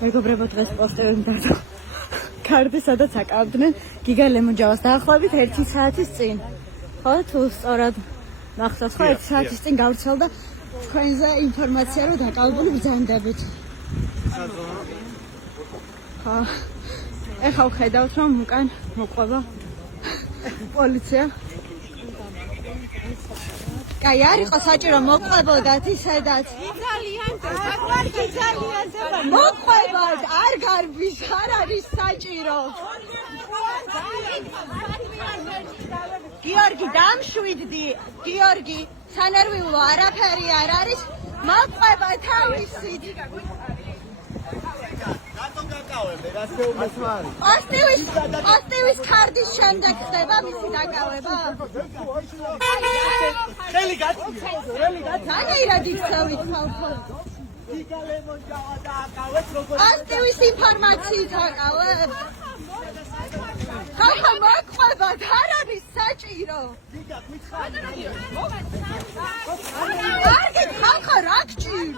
მეგობრებო, დღეს პოსტერი მდარდა. Კარდი სადაც აკავდნენ გიგა ლემონჯავას დაახლოებით 1 საათის წინ. ხო, თუ სწორად ნახავთ, ხო 1 საათის წინ გავრცელდა თქვენზე ინფორმაცია, რომ დაკავებული ბრძანდებით. ხო. ეხლა ვხედავთ, რომ უკან მოყვება პოლიცია. კაი, არ იყო საჭირო მოყვებოდათ ისედაც. მოყვებოდ, არ გარბის, არ არის საჭირო. გიორგი, დამშვიდდი. გიორგი, სანერვიულო არაფერი არ არის. მოყვება თავისით. პოსტივის კარდის შემდეგ ხდება მისი დაკავება. რანაირად იქცევით ხალხო? პოსტივის ინფორმაციით აკავებ? ხალხო მოყვებათ, არ არის საჭირო. კარგით, ხალხო, რა გჭირთ?